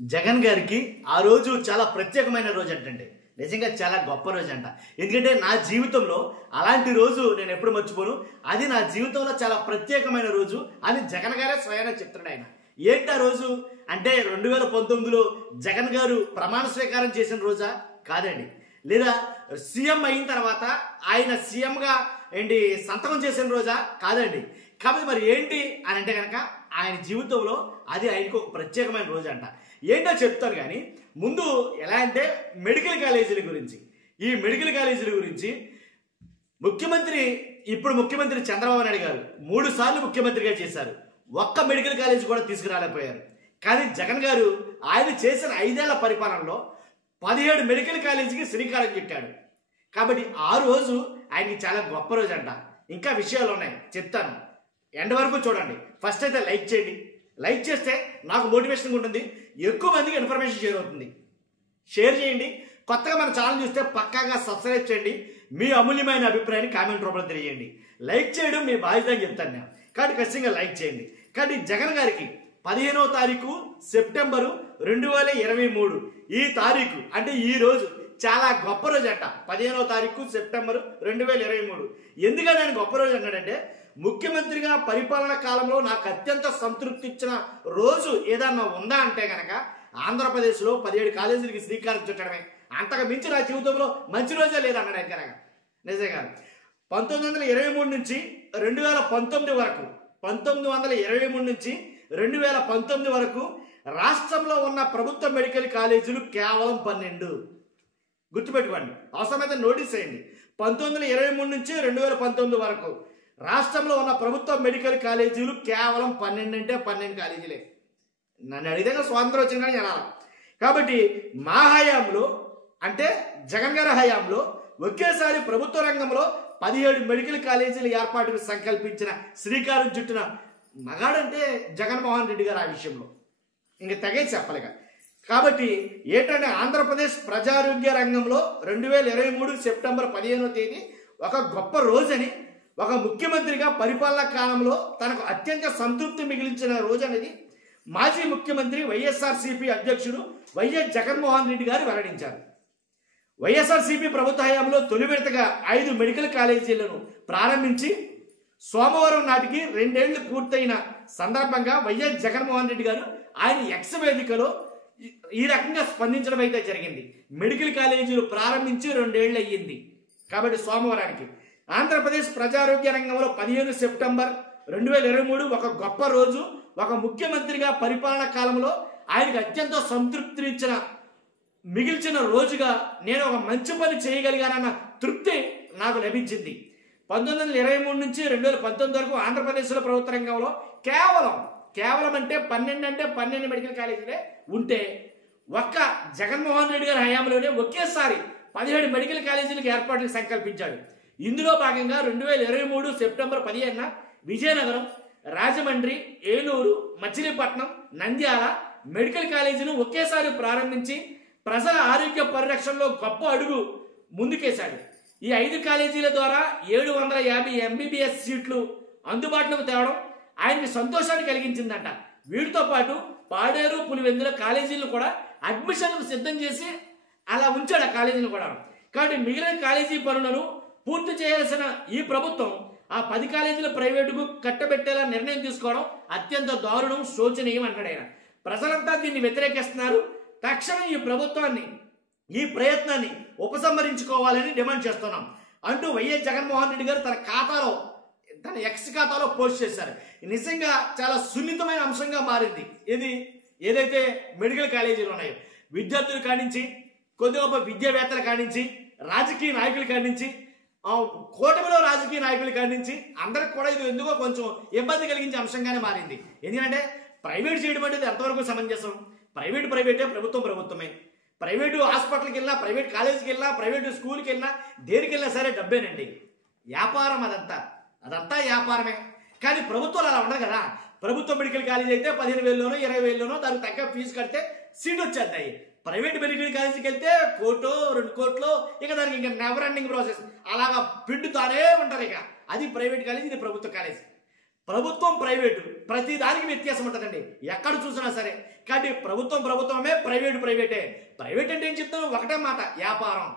జగన్ గారికి ఆ రోజు చాలా ప్రత్యేకమైన రోజు అంటండి. నిజంగా చాలా గొప్ప రోజు అంట. ఎందుకంటే నా జీవితంలో అలాంటి రోజు నేను ఎప్పుడు మర్చిపోను. అది నా జీవితంలో చాలా ప్రత్యేకమైన రోజు అని జగన్ గారే స్వయాన చెప్తున్నాడు. ఆయన ఏంటి ఆ రోజు అంటే 2019లో జగన్ గారు ప్రమాణ స్వీకారం చేసిన రోజా కాదండి, లేదా సీఎం అయిన తర్వాత ఆయన సీఎంగా ఏంటి సంతకం చేసిన రోజా కాదండి. కాబట్టి మరి ఏంటి అని అంటే కనుక ఆయన జీవితంలో అది ఆయనకు ఒక ప్రత్యేకమైన రోజు అంట. ఏంటో చెప్తాను కానీ ముందు ఎలా అంటే మెడికల్ కాలేజీల గురించి, ఈ మెడికల్ కాలేజీల గురించి ఇప్పుడు ముఖ్యమంత్రి చంద్రబాబు నాయుడు గారు 3 సార్లు ముఖ్యమంత్రిగా చేశారు. ఒక్క మెడికల్ కాలేజీ కూడా తీసుకురాలేకపోయారు. కానీ జగన్ గారు ఆయన చేసిన 5 ఏళ్ల పరిపాలనలో 17 మెడికల్ కాలేజీకి శ్రీకారం చుట్టాడు. కాబట్టి ఆ రోజు ఆయనకి చాలా గొప్ప రోజు అంట. ఇంకా విషయాలు ఉన్నాయి, చెప్తాను, ఎండ్ వరకు చూడండి. ఫస్ట్ అయితే లైక్ చేయండి. లైక్ చేస్తే నాకు మోటివేషన్గా ఉంటుంది, ఎక్కువ మందికి ఇన్ఫర్మేషన్ షేర్ అవుతుంది. షేర్ చేయండి. కొత్తగా మన ఛానల్ చూస్తే పక్కాగా సబ్స్క్రైబ్ చేయండి. మీ అమూల్యమైన అభిప్రాయాన్ని కామెంట్ రూపంలో తెలియజేయండి. లైక్ చేయడం మీ బాధ్యత అని చెప్తాను నేను, కాబట్టి ఖచ్చితంగా లైక్ చేయండి. కాబట్టి జగన్ గారికి 15వ తారీఖు సెప్టెంబరు 2023 ఈ తారీఖు అంటే ఈ రోజు చాలా గొప్ప రోజు అంట. 15వ తారీఖు సెప్టెంబరు 2023 ఎందుకని ఆయన గొప్ప రోజు అన్నాడంటే, ముఖ్యమంత్రిగా పరిపాలన కాలంలో నాకు అత్యంత సంతృప్తి ఇచ్చిన రోజు ఏదన్నా ఉందా అంటే కనుక ఆంధ్రప్రదేశ్లో 17 కాలేజీలకి శ్రీకారం చుట్టడమే. అంతకు మించి నా జీవితంలో మంచి రోజే లేదన్నాడు ఆయన కనుక. నిజంగా 1923 నుంచి 2019 వరకు 1923 నుంచి 2019 వరకు రాష్ట్రంలో ఉన్న ప్రభుత్వ మెడికల్ కాలేజీలు కేవలం 12. గుర్తుపెట్టుకోండి, అవసరమైతే నోటీస్ చేయండి. 1923 నుంచి 2019 వరకు రాష్ట్రంలో ఉన్న ప్రభుత్వ మెడికల్ కాలేజీలు కేవలం 12 అంటే 12 కాలేజీలే. నన్ను అడిగితే స్వాతంత్రం వచ్చింది కానీ అనాలి. కాబట్టి మా హయాంలో అంటే జగన్ గారి హయాంలో ఒకేసారి ప్రభుత్వ రంగంలో 17 మెడికల్ కాలేజీల ఏర్పాటుకు సంకల్పించిన శ్రీకారం చుట్టిన మగాడంటే జగన్మోహన్ రెడ్డి గారు. ఆ విషయంలో ఇంక తెగే చెప్పలేక. కాబట్టి ఏంటంటే ఆంధ్రప్రదేశ్ ప్రజారోగ్య రంగంలో 2023 సెప్టెంబర్ 15వ తేదీ ఒక గొప్ప రోజని, ఒక ముఖ్యమంత్రిగా పరిపాలనా కాలంలో తనకు అత్యంత సంతృప్తి మిగిలించిన రోజు అనేది మాజీ ముఖ్యమంత్రి వైఎస్ఆర్సీపీ అధ్యక్షుడు వైఎస్ జగన్మోహన్ రెడ్డి గారు వెల్లడించారు. వైఎస్ఆర్సీపీ ప్రభుత్వ హయాంలో తొలి విడతగా 5 మెడికల్ కాలేజీలను ప్రారంభించి సోమవారం నాటికి 2 ఏళ్లు పూర్తయిన సందర్భంగా వైఎస్ జగన్మోహన్ రెడ్డి గారు ఆయన ఎక్స్ వేదికలో ఈ రకంగా స్పందించడం అయితే జరిగింది. మెడికల్ కాలేజీలు ప్రారంభించి 2 ఏళ్ళు అయ్యింది. కాబట్టి సోమవారానికి ఆంధ్రప్రదేశ్ ప్రజారోగ్య రంగంలో 15 సెప్టెంబర్ 2023 ఒక గొప్ప రోజు. ఒక ముఖ్యమంత్రిగా పరిపాలన కాలంలో ఆయనకు అత్యంత సంతృప్తినిచ్చిన మిగిల్చిన రోజుగా నేను ఒక మంచి పని చేయగలిగానన్న తృప్తి నాకు లభించింది. 1923 నుంచి 2019 వరకు ఆంధ్రప్రదేశ్లో ప్రభుత్వ రంగంలో కేవలం అంటే 12 మెడికల్ కాలేజీలే ఉంటే ఒక్క జగన్మోహన్ రెడ్డి గారి హయాంలోనే ఒకేసారి 17 మెడికల్ కాలేజీలకు ఏర్పాటుకు సంకల్పించాడు. ఇందులో భాగంగా 2023 సెప్టెంబర్ 15న విజయనగరం, రాజమండ్రి, ఏలూరు, మచిలీపట్నం, నంద్యాల మెడికల్ కాలేజీలు ఒకేసారి ప్రారంభించి ప్రజల ఆరోగ్య పరిరక్షణలో గొప్ప అడుగు ముందుకేశాడు. ఈ 5 కాలేజీల ద్వారా 750 MBBS సీట్లు అందుబాటులోకి తేవడం ఆయనకి సంతోషాన్ని కలిగించిందంట. వీటితో పాటు పాడేరు, పులివెందుల కాలేజీలను కూడా అడ్మిషన్లకు సిద్ధం చేసి అలా ఉంచాడు ఆ కాలేజీలు కూడా. కాబట్టి మిగిలిన కాలేజీ పనులను పూర్తి చేయాల్సిన ఈ ప్రభుత్వం ఆ 10 కాలేజీల ప్రైవేటుకు కట్టబెట్టేలా నిర్ణయం తీసుకోవడం అత్యంత దారుణం, శోచనీయం అంటాడు ఆయన. ప్రజలంతా దీన్ని వ్యతిరేకిస్తున్నారు. తక్షణం ఈ ప్రభుత్వాన్ని, ఈ ప్రయత్నాన్ని ఉపసంహరించుకోవాలని డిమాండ్ చేస్తున్నాం అంటూ వైఎస్ జగన్మోహన్ రెడ్డి గారు తన ఎక్స్ ఖాతాలో పోస్ట్ చేశారు. నిజంగా చాలా సున్నితమైన అంశంగా మారింది. ఏదైతే మెడికల్ కాలేజీలు ఉన్నాయో, విద్యార్థులు కానించి, కొద్ది గొప్ప విద్యావేత్తలు కానించి, రాజకీయ నాయకులు కానించి, కూటమిలో రాజకీయ నాయకులు కానించి అందరికి కూడా ఇది ఎందుకో కొంచెం ఇబ్బంది కలిగించే అంశంగానే మారింది. ఎందుకంటే ప్రైవేట్ చేయడం అనేది ఎంతవరకు సమంజసం? ప్రైవేటే, ప్రభుత్వమే. ప్రైవేటు హాస్పిటల్కి వెళ్ళినా, ప్రైవేట్ కాలేజీకి వెళ్ళినా, ప్రైవేటు స్కూల్కి వెళ్ళినా, దేనికి వెళ్ళినా సరే డబ్బేనండి. వ్యాపారం అదంతా వ్యాపారమే. కానీ ప్రభుత్వాలు అలా ఉండదు కదా. ప్రభుత్వ మెడికల్ కాలేజీ అయితే 15,000లోనో 20,000లోనో దానికి తగ్గ ఫీజు కడితే సీట్ వచ్చేస్తాయి. ప్రైవేట్ మెడికల్ కాలేజీకి వెళ్తే 1 కోటి 2 కోట్లు, ఇక దానికి ఇంకా నెవర్ ఎండింగ్ ప్రాసెస్, అలాగా పిండుతానే ఉంటారు. ఇక అది ప్రైవేట్ కాలేజీ, ఇది ప్రభుత్వ కాలేజీ. ప్రభుత్వం, ప్రైవేటు ప్రతి దానికి వ్యత్యాసం ఉంటుందండి ఎక్కడ చూసినా సరే. కాబట్టి ప్రభుత్వమే, ప్రైవేటే. ప్రైవేట్ అంటే ఏం చెప్తాను, ఒకటే మాట, వ్యాపారం.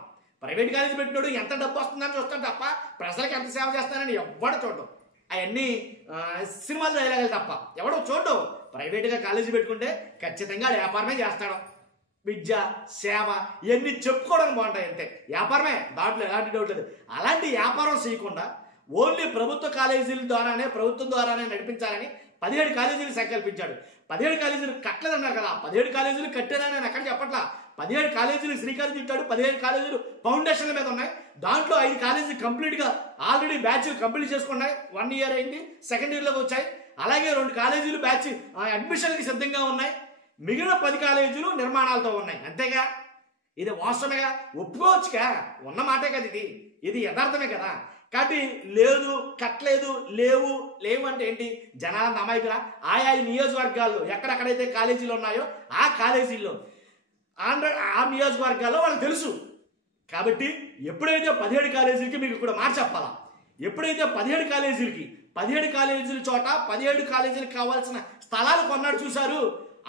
ప్రైవేట్ కాలేజీ పెట్టినోడు ఎంత డబ్బు వస్తుందని చూస్తాడు తప్ప ప్రజలకు ఎంత సేవ చేస్తానని ఎవ్వడ చూడడం. అవన్నీ సినిమాలు డైలాగులు తప్ప ఎవడో చూడడం. ప్రైవేట్గా కాలేజీ పెట్టుకుంటే ఖచ్చితంగా వ్యాపారమే చేస్తాడు. విద్య, సేవ ఇవన్నీ చెప్పుకోవడానికి బాగుంటాయి అంతే. వ్యాపారమే, దాంట్లో ఎలాంటి డౌట్ లేదు. అలాంటి వ్యాపారం చేయకుండా ఓన్లీ ప్రభుత్వం ద్వారానే నడిపించాలని 17 కాలేజీలు సంకల్పించాడు. 17 కాలేజీలు కట్టలేదన్నారు కదా, 17 కాలేజీలు కట్టారని నేను ఎక్కడ చెప్పట్లా. 17 కాలేజీలు శ్రీకారం చుట్టాడు. 17 కాలేజీలు ఫౌండేషన్ల మీద ఉన్నాయి. దాంట్లో 5 కాలేజీలు కంప్లీట్గా ఆల్రెడీ బ్యాచ్లు కంప్లీట్ చేసుకున్నాయి. 1 ఇయర్ అయింది, సెకండ్ ఇయర్లోకి వచ్చాయి. అలాగే 2 కాలేజీలు బ్యాచ్ అడ్మిషన్కి సిద్ధంగా ఉన్నాయి. మిగిలిన 10 కాలేజీలు నిర్మాణాలతో ఉన్నాయి. అంతేగా, ఇది వాస్తవమేగా, ఒప్పుకోవచ్చుగా, ఉన్న మాటే కదా, ఇది యథార్థమే కదా. కాబట్టి లేదు, కట్టలేదు, లేవు అంటే ఏంటి, జనాల అమాయకురా. ఆయా నియోజకవర్గాల్లో ఎక్కడెక్కడైతే కాలేజీలు ఉన్నాయో ఆ కాలేజీల్లో ఆ నియోజకవర్గాల్లో వాళ్ళకి తెలుసు. కాబట్టి ఎప్పుడైతే 17 కాలేజీలకి మీకు కూడా మాట చెప్పాలా, ఎప్పుడైతే 17 కాలేజీల చోట 17 కాలేజీలకు కావాల్సిన స్థలాలు కొన్నాడు చూశారు,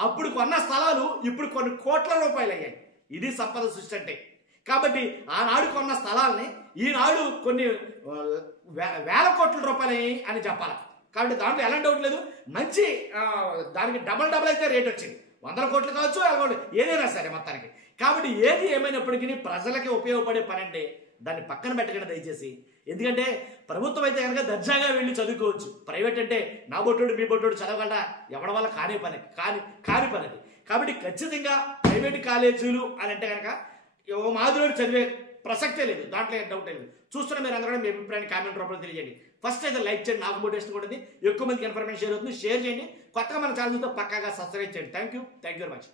అప్పుడు కొన్న స్థలాలు ఇప్పుడు కొన్ని కోట్ల రూపాయలు అయ్యాయి. ఇది సంపద సృష్టి అంటే. కాబట్టి ఆనాడు కొన్న స్థలాల్ని ఈనాడు కొన్ని వేల కోట్ల రూపాయలు అని చెప్పాలి. కాబట్టి దాంట్లో ఎలాంటి డౌట్ లేదు. మంచి దానికి డబల్ అయితే రేట్ వచ్చింది. 100 కోట్లు కావచ్చు, ఏదైనా సరే మొత్తానికి. కాబట్టి ఏది ఏమైనప్పటికీ ప్రజలకి ఉపయోగపడే పని అంటే దాన్ని పక్కన పెట్టకండి దయచేసి. ఎందుకంటే ప్రభుత్వం అయితే కనుక దర్జాగా వెళ్ళి చదువుకోవచ్చు. ప్రైవేట్ అంటే నా బొట్టుడు మీ బొట్టుడు చదవగలరా, ఎవరి వల్ల కాని పని అది. కాబట్టి ఖచ్చితంగా ప్రైవేట్ కాలేజీలు అని అంటే కనుక మాదిరి చదివే ప్రసక్తే లేదు, దాంట్లో ఏం డౌట్ లేదు. చూస్తున్న మీరు అందరూ మీ అభిప్రాయాన్ని కామెంట్ రూపంలో తెలియజేయండి. ఫస్ట్ అయితే లైక్ చేయండి, నాకు మోటివేషన్ కూడా ఉంది. ఎక్కువ మందికి ఇన్ఫర్మేషన్ షేర్ అవుతుంది. షేర్ చేయండి. కొత్తగా మన ఛానల్తో పక్కాగా సబ్స్క్రైబ్ చేయండి. Thank you very much.